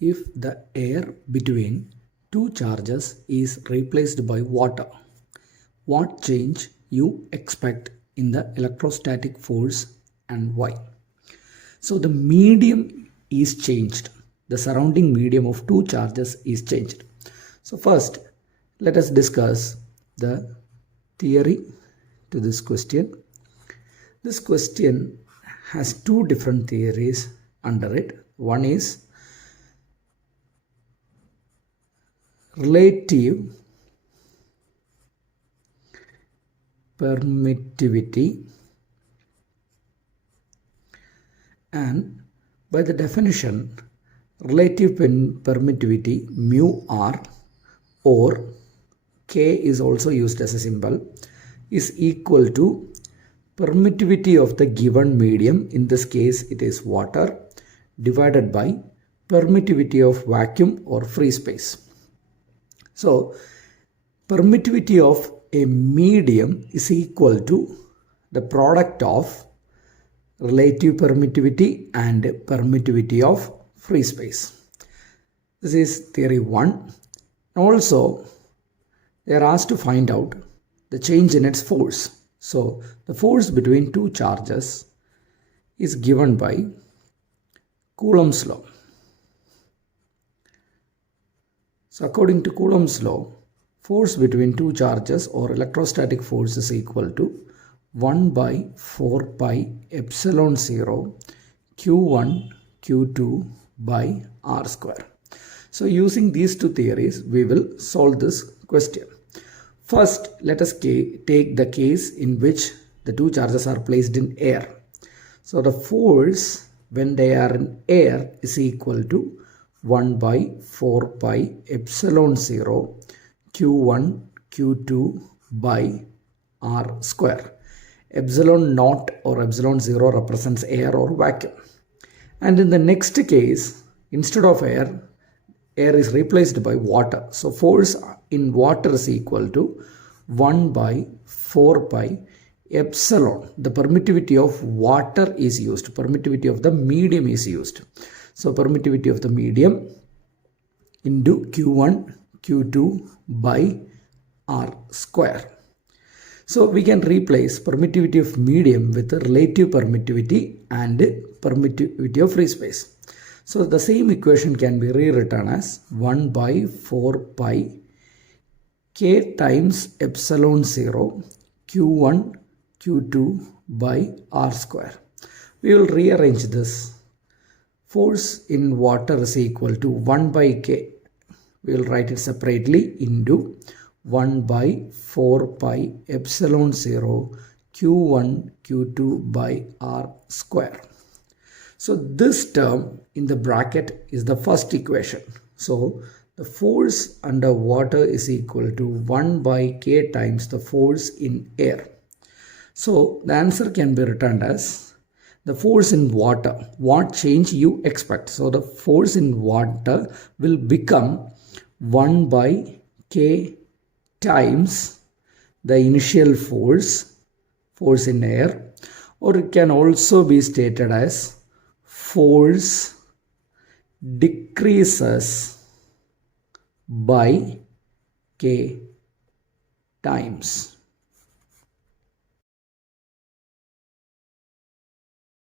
If the air between two charges is replaced by water, what change you expect in the electrostatic force and why? So the medium is changed. The surrounding medium of two charges is changed. So first, let us discuss the theory to this question. This question has two different theories under it. One is relative permittivity, and by the definition, relative permittivity mu r, or K is also used as a symbol, is equal to permittivity of the given medium, in this case it is water, divided by permittivity of vacuum or free space. So permittivity of a medium is equal to the product of relative permittivity and permittivity of free space. This is theory 1. Also, they are asked to find out the change in its force. So the force between two charges is given by Coulomb's law. So according to Coulomb's law, force between two charges or electrostatic force is equal to 1 by 4 pi epsilon 0 q1 q2 by r square. So using these two theories, we will solve this question. First, let us take the case in which the two charges are placed in air. So the force when they are in air is equal to 1 by 4 pi epsilon 0 q1 q2 by r square. Epsilon naught or epsilon 0 represents air or vacuum. And in the next case, instead of air is replaced by water. So force in water is equal to 1 by 4 pi epsilon. The permittivity of water is used. Permittivity of the medium is used. So permittivity of the medium into q1 q2 by r square. So we can replace permittivity of medium with relative permittivity and permittivity of free space. So the same equation can be rewritten as 1 by 4 pi k times epsilon 0 q1 q2 by r square. We will rearrange this. Force in water is equal to 1 by k. We will write it separately into 1 by 4 pi epsilon 0 q1 q2 by r square. So this term in the bracket is the first equation. So the force under water is equal to 1 by k times the force in air. So the answer can be written as the force in water. What change you expect? So the force in water will become 1 by k times the initial force in air, or it can also be stated as force decreases by k times.